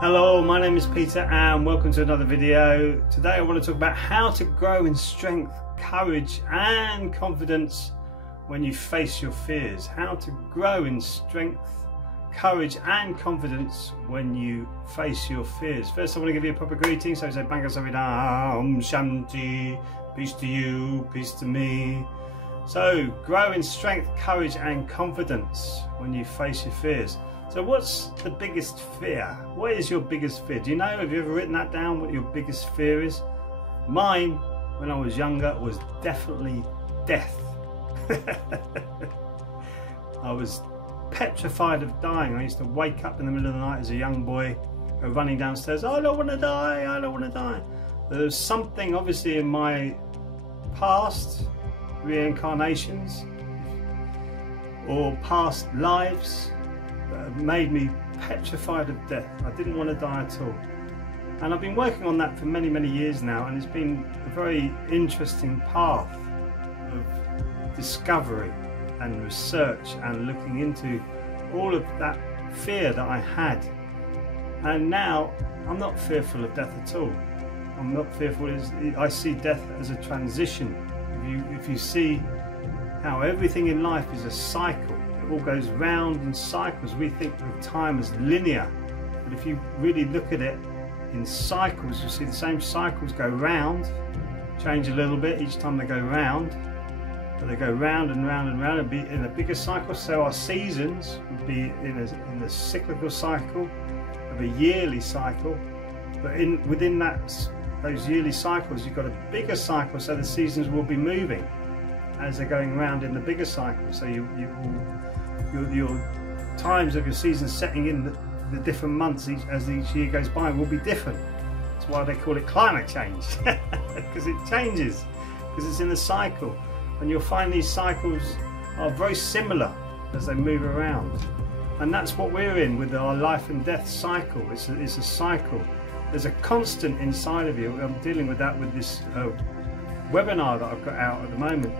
Hello, my name is Peter and welcome to another video. Today I want to talk about how to grow in strength, courage and confidence when you face your fears. How to grow in strength, courage and confidence when you face your fears. First I want to give you a proper greeting. So I say Banka Savida, Om Shanti, peace to you, peace to me. So grow in strength, courage and confidence when you face your fears. So what's the biggest fear? What is your biggest fear? Do you know, have you ever written that down, what your biggest fear is? Mine, when I was younger, was definitely death. I was petrified of dying. I used to wake up in the middle of the night as a young boy, go running downstairs, I don't want to die, I don't want to die. There's something obviously in my past, reincarnations, or past lives, that have made me petrified of death. I didn't want to die at all. And I've been working on that for many years now, and it's been a very interesting path of discovery and research and looking into all of that fear that I had. And now I'm not fearful of death at all. I'm not fearful. I see death as a transition. If you see how everything in life is a cycle, it all goes round in cycles. We think of time as linear, but if you really look at it in cycles, you see the same cycles go round, change a little bit each time they go round, but they go round and round and round and be in a bigger cycle. So our seasons would be in a cyclical cycle of a yearly cycle, but within those yearly cycles you've got a bigger cycle, so the seasons will be moving as they're going round in the bigger cycle. So your times of your season setting in the different months as each year goes by will be different. That's why they call it climate change, because it changes, because it's in a cycle. And you'll find these cycles are very similar as they move around. And that's what we're in with our life and death cycle. It's a cycle. There's a constant inside of you. I'm dealing with that with this webinar that I've got out at the moment.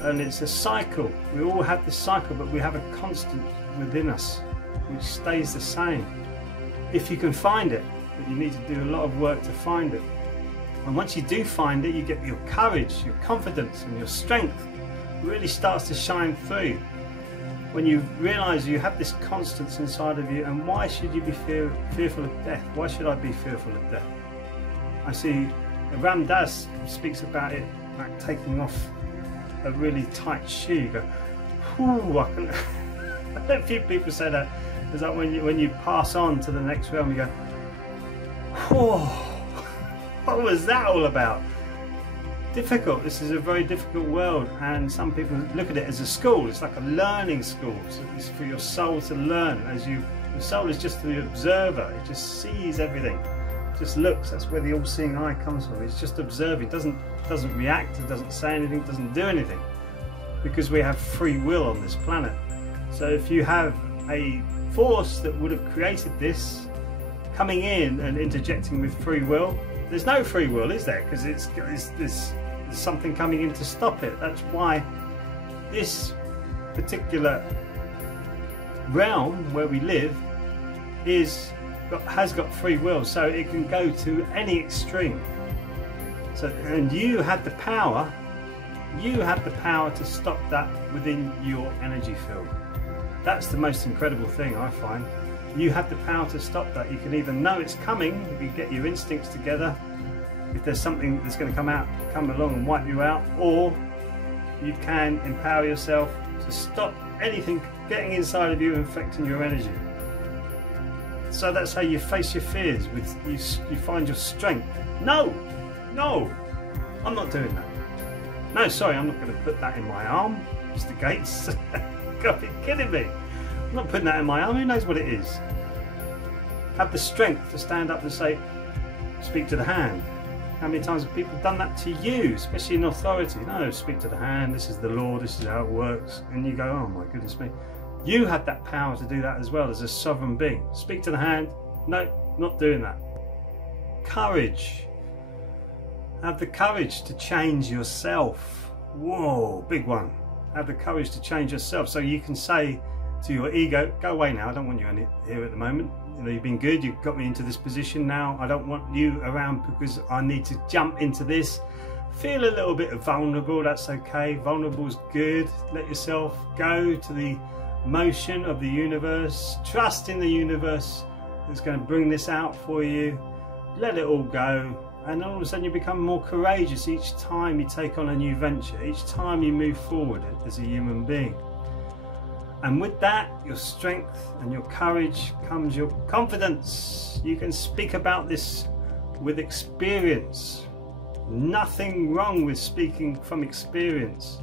And it's a cycle. We all have this cycle, but we have a constant within us which stays the same if you can find it. But you need to do a lot of work to find it. And once you do find it, you get your courage, your confidence and your strength really starts to shine through when you realize you have this constance inside of you. And why should you be fearful of death? Why should I be fearful of death? I see Ram Dass speaks about it like taking off a really tight shoe. You go, whew, a few people say that. It's like when you pass on to the next realm, you go, whew, what was that all about? Difficult. This is a very difficult world, and some people look at it as a school. It's like a learning school. So it's for your soul to learn. Your soul is just the observer. It just sees everything. It just looks. That's where the all-seeing eye comes from. It's just observing. It doesn't react. It doesn't say anything. It doesn't do anything, because we have free will on this planet. So if you have a force that would have created this coming in and interjecting with free will, there's no free will, is there? Because there's something coming in to stop it. That's why this particular realm where we live has got free will, so it can go to any extreme. So, and you have the power. You have the power to stop that within your energy field. That's the most incredible thing I find. You have the power to stop that. You can either know it's coming, if you get your instincts together, if there's something that's going to come along and wipe you out, or you can empower yourself to stop anything getting inside of you and affecting your energy. So that's how you face your fears. You find your strength. No, I'm not doing that. No, sorry, I'm not going to put that in my arm, Mr. Gates. God, you're kidding me. I'm not putting that in my arm. Who knows what it is? Have the strength to stand up and say, speak to the hand. How many times have people done that to you, especially in authority? No, speak to the hand, this is the law, this is how it works. And you go, oh my goodness me. You have that power to do that as well as a sovereign being. Speak to the hand. No, not doing that. Courage. Have the courage to change yourself. Whoa, big one. Have the courage to change yourself, so you can say to your ego, go away now, I don't want you here at the moment. You know, you've been good, you've got me into this position now. I don't want you around because I need to jump into this. Feel a little bit vulnerable, that's okay. Vulnerable is good. Let yourself go to the motion of the universe. Trust in the universe that's going to bring this out for you. Let it all go. And all of a sudden you become more courageous each time you take on a new venture, each time you move forward as a human being. And with that, your strength and your courage comes your confidence. You can speak about this with experience. Nothing wrong with speaking from experience.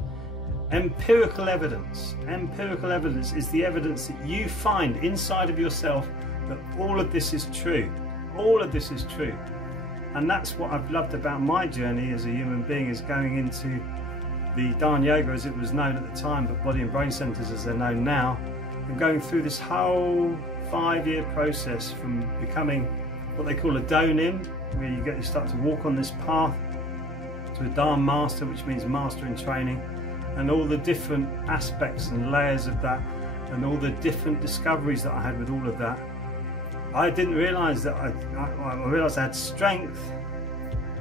Empirical evidence. Empirical evidence is the evidence that you find inside of yourself that all of this is true. All of this is true. And that's what I've loved about my journey as a human being, is going into the Dharma Yoga as it was known at the time, but body and brain centers as they're known now, and going through this whole 5-year process from becoming what they call a donin, where you start to walk on this path, to a Dharma master, which means master in training, and all the different aspects and layers of that, and all the different discoveries that I had with all of that. I didn't realise that I realised I had strength.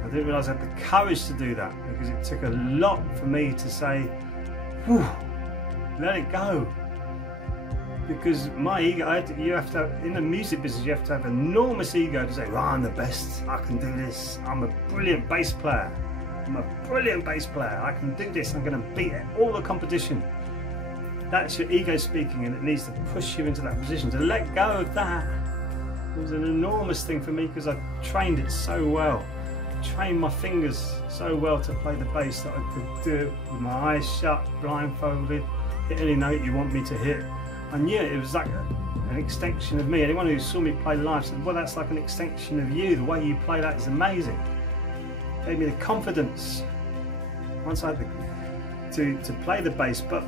I didn't realise I had the courage to do that, because it took a lot for me to say, whew, let it go. Because my ego, you have to, in the music business, you have to have enormous ego to say, well, I'm the best, I can do this, I'm a brilliant bass player. I'm a brilliant bass player, I can do this, I'm going to beat all the competition. That's your ego speaking, and it needs to push you into that position. To let go of that was an enormous thing for me, because I trained it so well. Trained my fingers so well to play the bass that I could do it with my eyes shut, blindfolded, hit any note you want me to hit. I knew it was like an extension of me. Anyone who saw me play live said, well, that's like an extension of you. The way you play that is amazing. Gave me the confidence once I had to play the bass, but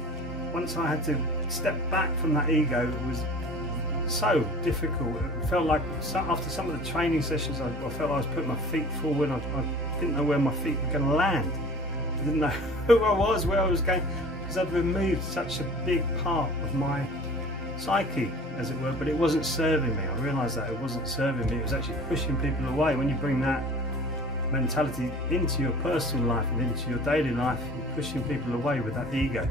once I had to step back from that ego, it was so difficult. It felt like after some of the training sessions, I felt I was putting my feet forward. I didn't know where my feet were going to land. I didn't know who I was, where I was going, because I'd removed such a big part of my psyche, as it were, but it wasn't serving me. I realised that it wasn't serving me. It was actually pushing people away. When you bring that mentality into your personal life and into your daily life, you're pushing people away with that ego.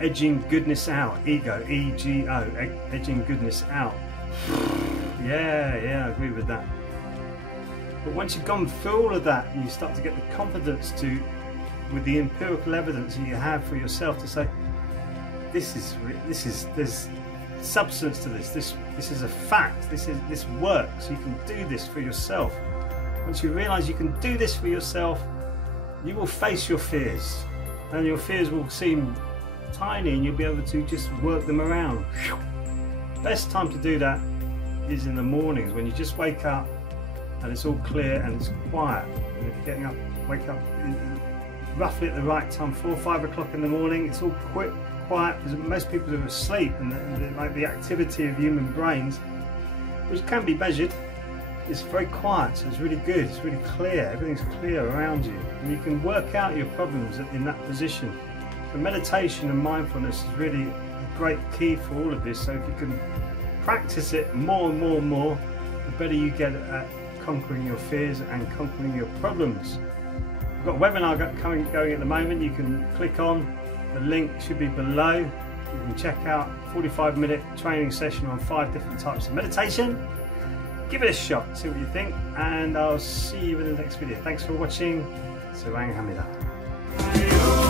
Edging goodness out, ego, E-G-O, edging goodness out. Yeah, I agree with that. But once you've gone through all of that, and you start to get the confidence to, with the empirical evidence that you have for yourself, to say, there's substance to this. This is a fact. This works. You can do this for yourself. Once you realise you can do this for yourself, you will face your fears, and your fears will seem tiny, and you'll be able to just work them around. Best time to do that is in the mornings, when you just wake up and it's all clear and it's quiet. And if you're getting up, wake up roughly at the right time, 4 or 5 o'clock in the morning. It's all quiet, because most people are asleep, and like the activity of human brains, which can be measured, is very quiet, so it's really good, it's really clear, everything's clear around you, and you can work out your problems in that position. So meditation and mindfulness is really a great key for all of this. So if you can practice it more and more and more, the better you get at conquering your fears and conquering your problems. We've got a webinar going at the moment. You can click on, the link should be below. You can check out a 45-minute training session on 5 different types of meditation. Give it a shot, see what you think, and I'll see you in the next video. Thanks for watching. Sarang Hamida.